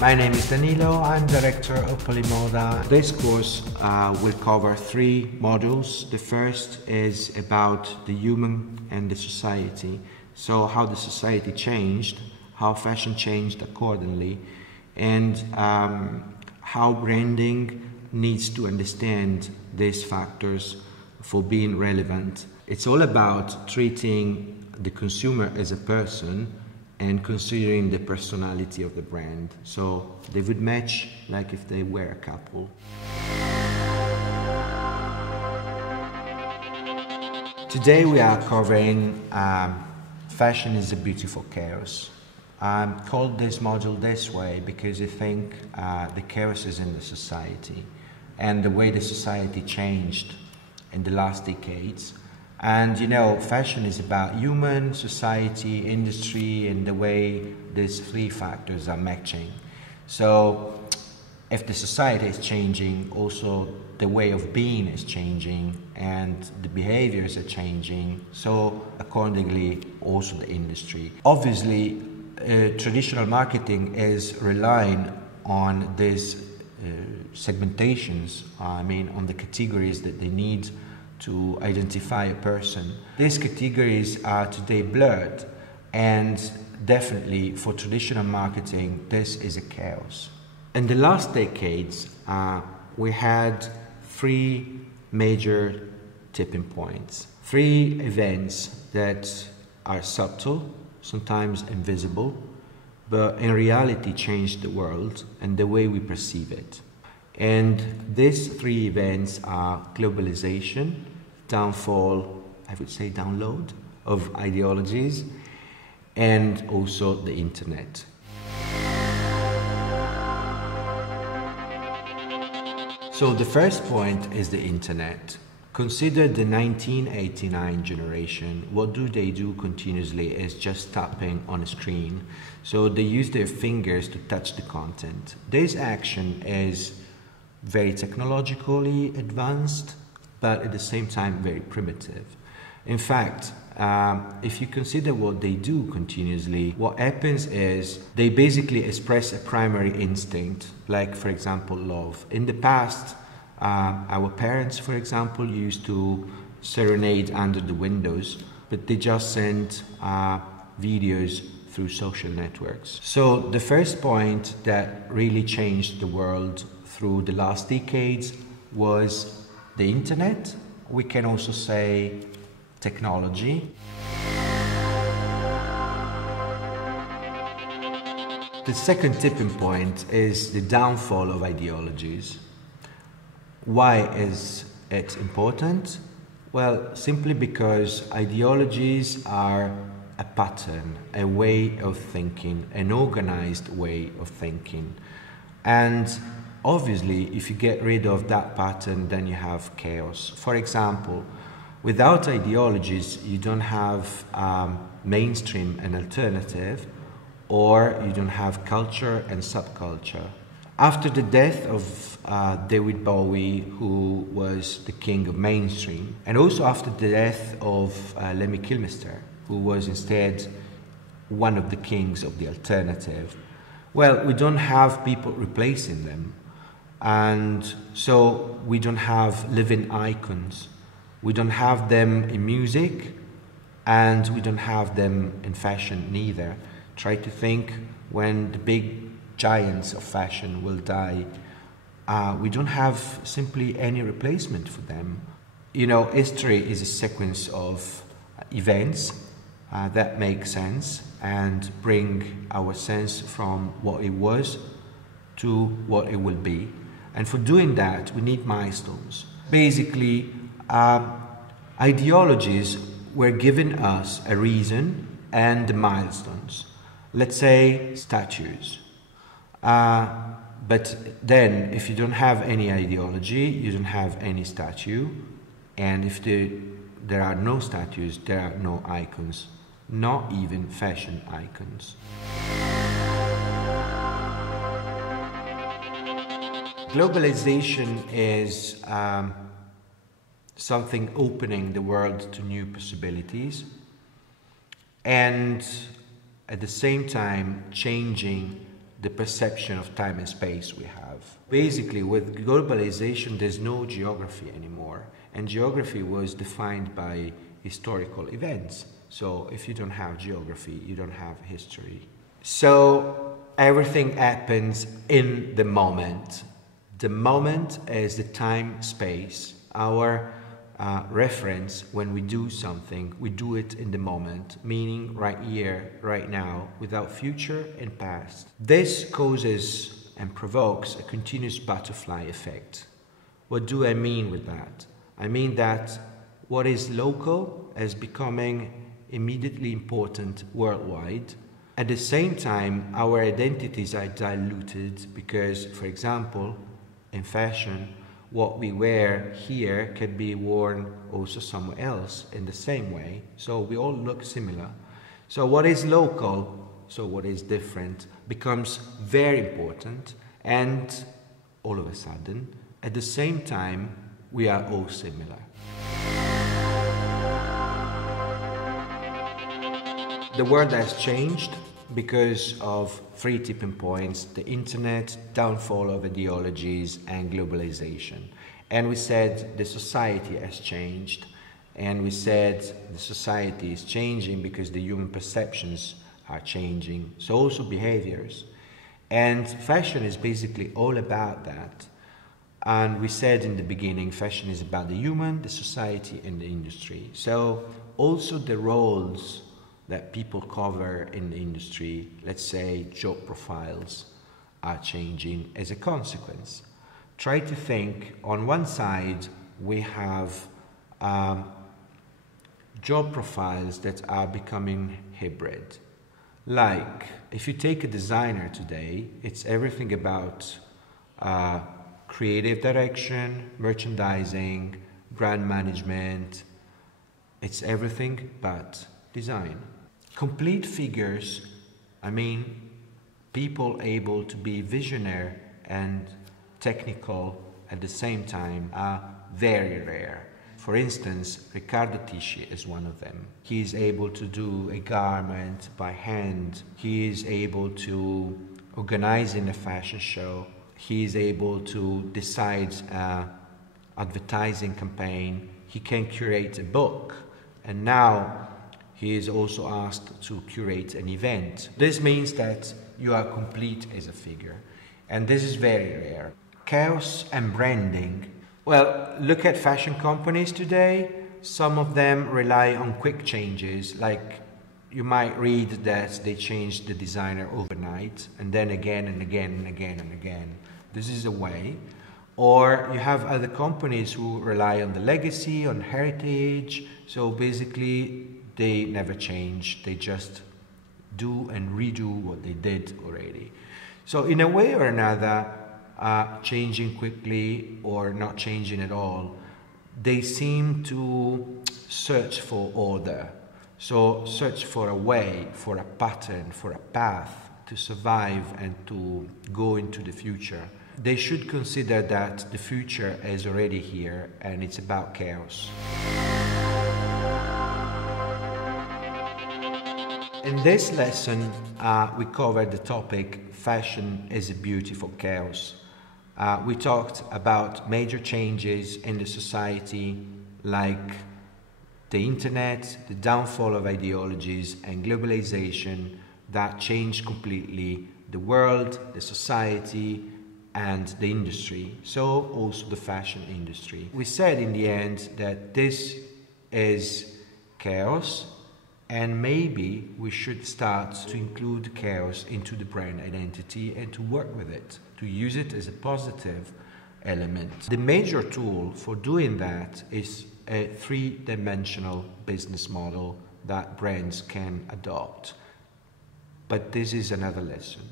My name is Danilo, I'm director of POLIMODA. This course will cover 3 modules. The first is about the human and the society. So how the society changed, how fashion changed accordingly, and how branding needs to understand these factors for being relevant. It's all about treating the consumer as a person and considering the personality of the brand. So they would match like if they were a couple. Today we are covering fashion is a beautiful chaos. I called this module this way because I think the chaos is in the society and the way the society changed in the last decades. And you know, fashion is about human, society, industry, and the way these 3 factors are matching. So if the society is changing, also the way of being is changing and the behaviors are changing, so accordingly also the industry. Obviously, traditional marketing is relying on these segmentations, on the categories that they need to identify a person. These categories are today blurred, and definitely for traditional marketing this is a chaos. In the last decades we had 3 major tipping points, 3 events that are subtle, sometimes invisible, but in reality changed the world and the way we perceive it. And these 3 events are globalization, downfall, I would say download of ideologies, and also the internet. So the first point is the internet. Consider the 1989 generation. What do they do continuously is just tapping on a screen. So they use their fingers to touch the content. This action is very technologically advanced, but at the same time very primitive. In fact, if you consider what they do continuously, what happens is they basically express a primary instinct, like for example love. In the past, our parents, for example, used to serenade under the windows, but they just sent videos through social networks. So the first point that really changed the world through the last decades was the internet. We can also say technology. The second tipping point is the downfall of ideologies. Why is it important? Well, simply because ideologies are a pattern, a way of thinking, an organized way of thinking. And obviously, if you get rid of that pattern, then you have chaos. For example, without ideologies, you don't have mainstream and alternative, or you don't have culture and subculture. After the death of David Bowie, who was the king of mainstream, and also after the death of Lemmy Kilmister, who was instead one of the kings of the alternative, well, we don't have people replacing them. And so we don't have living icons. We don't have them in music, and we don't have them in fashion neither. Try to think when the big giants of fashion will die, we don't have simply any replacement for them. You know, history is a sequence of events that make sense and bring our sense from what it was to what it will be. And for doing that, we need milestones. Basically, ideologies were giving us a reason and the milestones. Let's say statues. But then, if you don't have any ideology, you don't have any statue. And if there are no statues, there are no icons, not even fashion icons. Globalization is something opening the world to new possibilities and at the same time changing the perception of time and space we have. Basically, with globalization, there's no geography anymore, and geography was defined by historical events. So if you don't have geography, you don't have history. So everything happens in the moment. The moment is the time space. Our reference when we do something, we do it in the moment, meaning right here, right now, without future and past. This causes and provokes a continuous butterfly effect. What do I mean with that? I mean that what is local is becoming immediately important worldwide. At the same time, our identities are diluted because, for example, in fashion, what we wear here can be worn also somewhere else in the same way. So we all look similar. So what is local, so what is different, becomes very important, and all of a sudden, at the same time, we are all similar. The world has changed because of three tipping points: the internet, downfall of ideologies, and globalization. And we said the society has changed, and we said the society is changing because the human perceptions are changing, so also behaviors. And fashion is basically all about that. And we said in the beginning, fashion is about the human, the society, and the industry. So also the roles that people cover in the industry, let's say job profiles, are changing as a consequence. Try to think, on one side we have job profiles that are becoming hybrid. Like, if you take a designer today, it's everything about creative direction, merchandising, brand management. It's everything but design. Complete figures, I mean, people able to be visionary and technical at the same time, are very rare. For instance, Riccardo Tisci is one of them. He is able to do a garment by hand. He is able to organize in a fashion show. He is able to decide advertising campaign. He can curate a book. And now he is also asked to curate an event. This means that you are complete as a figure. And this is very rare. Chaos and branding. Well, look at fashion companies today. Some of them rely on quick changes, like you might read that they changed the designer overnight, and then again and again and again and again. This is a way. Or you have other companies who rely on the legacy, on heritage. So basically, they never change. They just do and redo what they did already. So in a way or another, changing quickly or not changing at all, they seem to search for order. So search for a way, for a pattern, for a path to survive and to go into the future. They should consider that the future is already here and it's about chaos. In this lesson, we covered the topic, fashion is a beautiful chaos. We talked about major changes in the society, like the internet, the downfall of ideologies, and globalization that changed completely the world, the society, and the industry, so also the fashion industry. We said in the end that this is chaos, and maybe we should start to include chaos into the brand identity and to work with it, to use it as a positive element. The major tool for doing that is a three-dimensional business model that brands can adopt. But this is another lesson.